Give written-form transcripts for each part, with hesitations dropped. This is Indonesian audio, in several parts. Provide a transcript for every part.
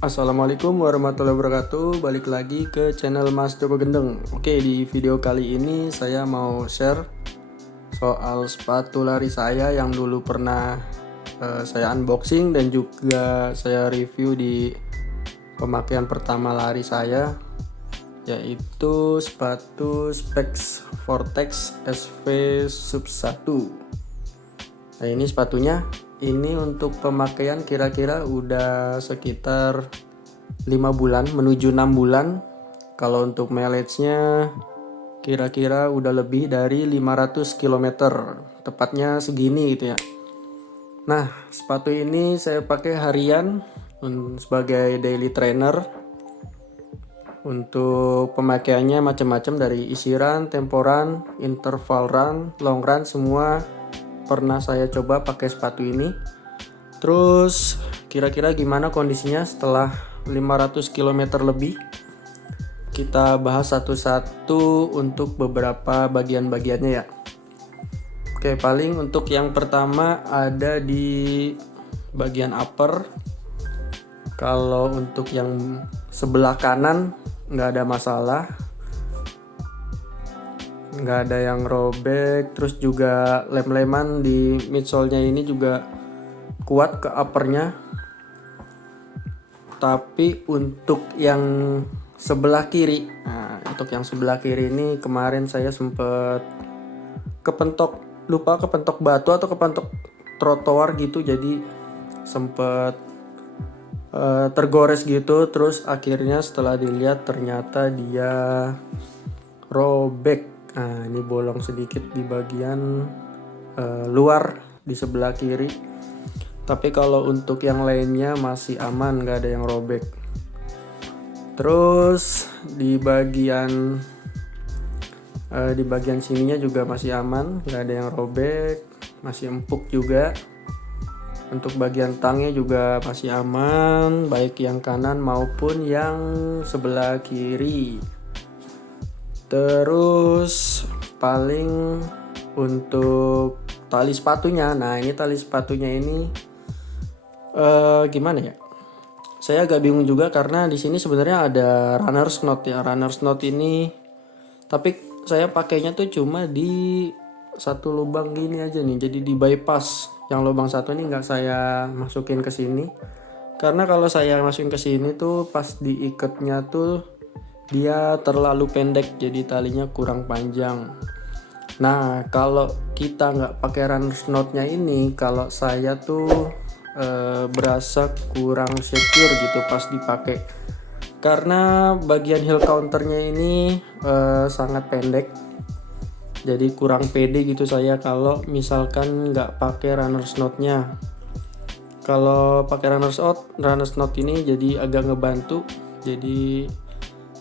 Assalamualaikum warahmatullahi wabarakatuh. Balik lagi ke channel Mas Joko Gendeng. Oke, di video kali ini saya mau share soal sepatu lari saya yang dulu pernah saya unboxing dan juga saya review di pemakaian pertama lari saya, yaitu sepatu Specs Vortex SV Sub 1. Nah, ini sepatunya. Ini untuk pemakaian kira-kira udah sekitar 5 bulan menuju 6 bulan. Kalau untuk mileage-nya kira-kira udah lebih dari 500 km. Tepatnya segini gitu ya. Nah, sepatu ini saya pakai harian sebagai daily trainer. Untuk pemakaiannya macam-macam, dari easy run, tempo run, interval run, long run, semua pernah saya coba pakai sepatu ini. Terus kira-kira gimana kondisinya setelah 500 km lebih? Kita bahas satu-satu untuk beberapa bagian-bagiannya ya. Oke, paling untuk yang pertama ada di bagian upper. Kalau untuk yang sebelah kanan nggak ada masalah, nggak ada yang robek. Terus juga lem-leman di midsole-nya ini juga kuat ke uppernya. Tapi untuk yang sebelah kiri, untuk yang sebelah kiri ini kemarin saya sempet lupa kepentok batu atau kepentok trotoar gitu, jadi sempet tergores gitu. Terus akhirnya setelah dilihat ternyata dia robek. Nah, ini bolong sedikit di bagian luar di sebelah kiri. Tapi kalau untuk yang lainnya masih aman, nggak ada yang robek. Terus di bagian sininya juga masih aman, nggak ada yang robek, masih empuk juga. Untuk bagian tangnya juga masih aman, baik yang kanan maupun yang sebelah kiri. Terus paling untuk tali sepatunya, nah ini tali sepatunya ini gimana ya? Saya agak bingung juga karena di sini sebenarnya ada runner's knot ya. Runner's knot ini, tapi saya pakainya tuh cuma di satu lubang gini aja nih. Jadi di bypass yang lubang satu ini nggak saya masukin ke sini. Karena kalau saya masukin ke sini tuh pas diikatnya tuh dia terlalu pendek, jadi talinya kurang panjang. Nah, kalau kita nggak pakai runner's knot-nya ini, kalau saya tuh berasa kurang secure gitu pas dipakai. Karena bagian heel counternya ini sangat pendek, jadi kurang pede gitu saya kalau misalkan nggak pakai runner's knot-nya. Kalau pakai runner's knot ini jadi agak ngebantu, jadi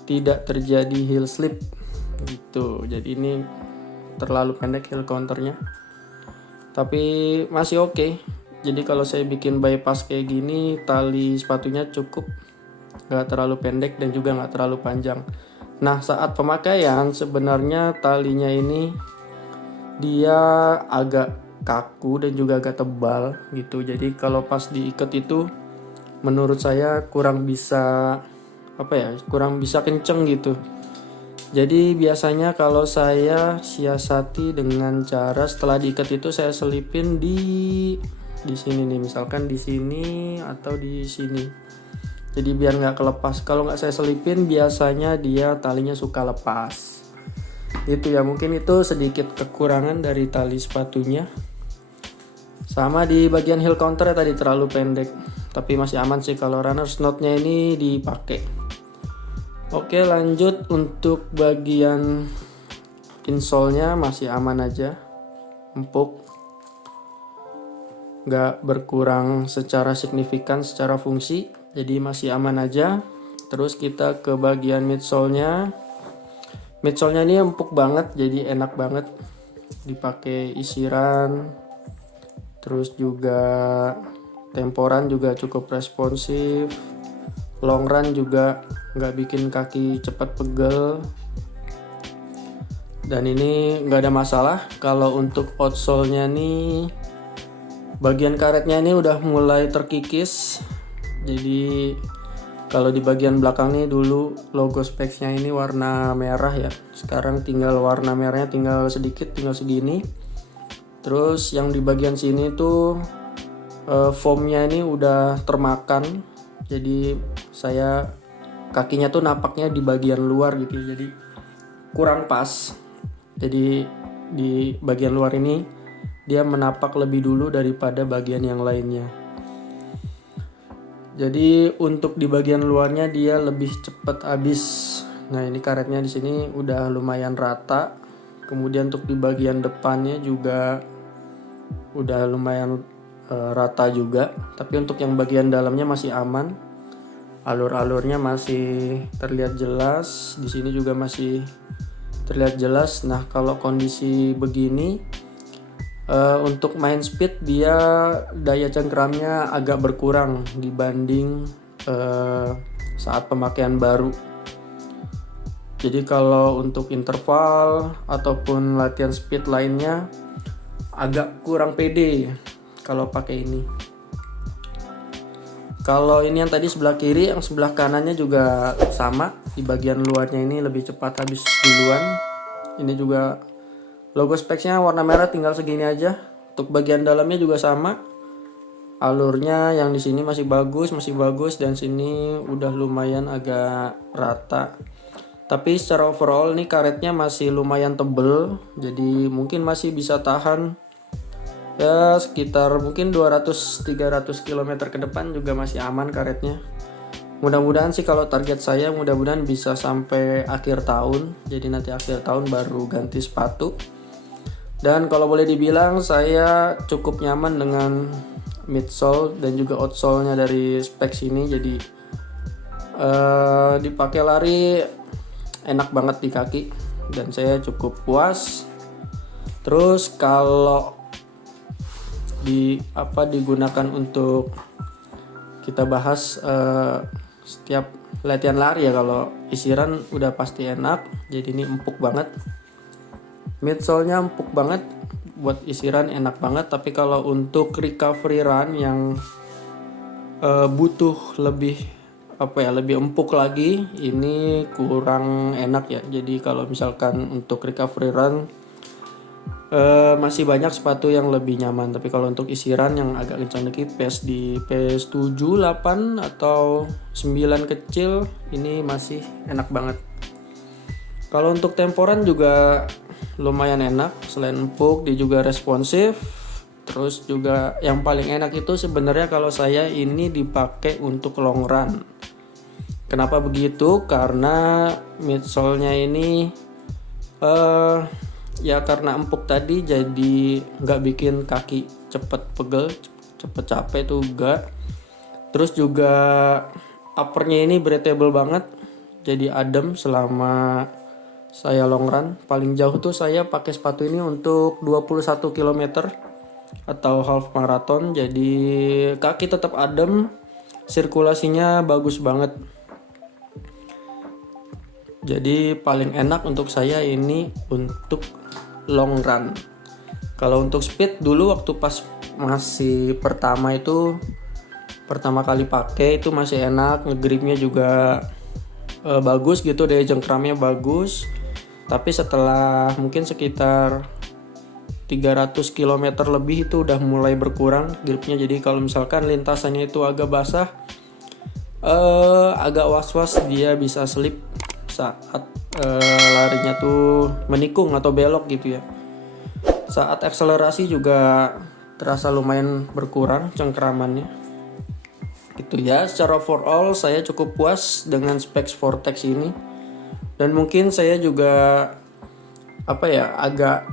tidak terjadi heel slip gitu. Jadi ini terlalu pendek heel counternya, tapi masih oke. Jadi kalau saya bikin bypass kayak gini, tali sepatunya cukup, gak terlalu pendek dan juga gak terlalu panjang. Nah, saat pemakaian sebenarnya talinya ini dia agak kaku dan juga agak tebal gitu. Jadi kalau pas diikat itu menurut saya kurang bisa kenceng gitu. Jadi biasanya kalau saya siasati dengan cara setelah diikat itu saya selipin di sini nih, misalkan di sini atau di sini. Jadi biar nggak kelepas. Kalau nggak saya selipin biasanya dia talinya suka lepas. Itu ya, mungkin itu sedikit kekurangan dari tali sepatunya. Sama di bagian heel counter tadi terlalu pendek. Tapi masih aman sih kalau runner's knot-nya ini dipakai. Oke, lanjut untuk bagian insole-nya masih aman aja, empuk, nggak berkurang secara signifikan secara fungsi, jadi masih aman aja. Terus kita ke bagian midsole-nya. Midsole-nya ini empuk banget, jadi enak banget dipakai easy run. Terus juga tempo run juga cukup responsif. Long run juga nggak bikin kaki cepat pegel. Dan ini nggak ada masalah. Kalau untuk outsole-nya nih, bagian karetnya ini udah mulai terkikis. Jadi Kalau di bagian belakang nih dulu logo specsnya ini warna merah ya. Sekarang tinggal warna merahnya tinggal sedikit, tinggal segini. Terus yang di bagian sini tuh foamnya ini udah termakan. Jadi saya kakinya tuh napaknya di bagian luar gitu ya. Jadi kurang pas. Jadi di bagian luar ini dia menapak lebih dulu daripada bagian yang lainnya. Jadi untuk di bagian luarnya dia lebih cepat habis. Nah, ini karetnya di sini udah lumayan rata. Kemudian untuk di bagian depannya juga udah lumayan rata juga. Tapi untuk yang bagian dalamnya masih aman. Alur-alurnya masih terlihat jelas. Di sini juga masih terlihat jelas. Nah, kalau kondisi begini untuk main speed dia daya cengkeramnya agak berkurang dibanding saat pemakaian baru. Jadi kalau untuk interval ataupun latihan speed lainnya agak kurang pede kalau pakai ini. Kalau ini yang tadi sebelah kiri, yang sebelah kanannya juga sama. Di bagian luarnya ini lebih cepat habis duluan. Ini juga logo specsnya warna merah tinggal segini aja. Untuk bagian dalamnya juga sama. Alurnya yang di sini masih bagus dan sini udah lumayan agak rata. Tapi secara overall nih karetnya masih lumayan tebel. Jadi mungkin masih bisa tahan ya sekitar mungkin 200-300 km ke depan juga masih aman karetnya. Mudah-mudahan sih kalau target saya mudah-mudahan bisa sampai akhir tahun. Jadi nanti akhir tahun baru ganti sepatu. Dan kalau boleh dibilang saya cukup nyaman dengan midsole dan juga outsole-nya dari specs ini. Jadi dipakai lari enak banget di kaki dan saya cukup puas. Terus kalau digunakan untuk kita bahas setiap latihan lari ya, kalau isiran udah pasti enak. Jadi ini empuk banget. Midsole-nya empuk banget, buat isiran enak banget. Tapi kalau untuk recovery run yang butuh lebih empuk lagi, ini kurang enak ya. Jadi kalau misalkan untuk recovery run masih banyak sepatu yang lebih nyaman. Tapi kalau untuk isiran yang agak kencang dikit, di PS 7, 8 atau 9 kecil, ini masih enak banget. Kalau untuk temporan juga lumayan enak, selain empuk dia juga responsif. Terus juga yang paling enak itu sebenarnya kalau saya ini dipakai untuk long run. Kenapa begitu? Karena midsole-nya ini ya karena empuk tadi jadi nggak bikin kaki cepet pegel, cepet capek tuh enggak. Terus juga uppernya ini breathable banget, jadi adem selama saya long run. Paling jauh tuh saya pakai sepatu ini untuk 21 km atau half marathon. Jadi kaki tetap adem, sirkulasinya bagus banget. Jadi paling enak untuk saya ini untuk long run. Kalau untuk speed dulu waktu pas masih pertama kali pakai itu masih enak, ngegripnya juga bagus gitu, daya cengkramnya bagus. Tapi setelah mungkin sekitar 300 km lebih itu udah mulai berkurang gripnya. Jadi kalau misalkan lintasannya itu agak basah, agak was-was dia bisa slip saat larinya tuh menikung atau belok gitu ya. Saat akselerasi juga terasa lumayan berkurang cengkeramannya gitu ya. Secara overall saya cukup puas dengan specs Vortex ini. Dan mungkin saya juga agak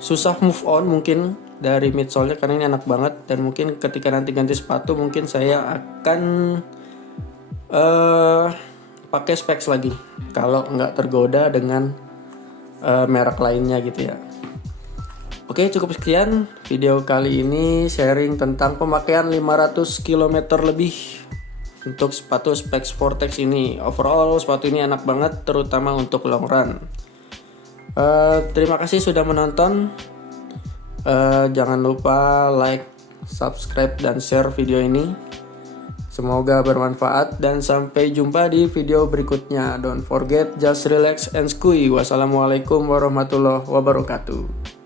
susah move on mungkin dari midsole-nya karena ini enak banget. Dan mungkin ketika nanti ganti sepatu mungkin saya akan pakai specs lagi kalau nggak tergoda dengan merek lainnya gitu ya. Oke, cukup sekian video kali ini sharing tentang pemakaian 500 km lebih untuk sepatu specs Vortex ini. Overall sepatu ini enak banget terutama untuk long run. Terima kasih sudah menonton. Jangan lupa like, subscribe dan share video ini. Semoga bermanfaat dan sampai jumpa di video berikutnya. Don't forget, just relax and squeeze. Wassalamualaikum warahmatullahi wabarakatuh.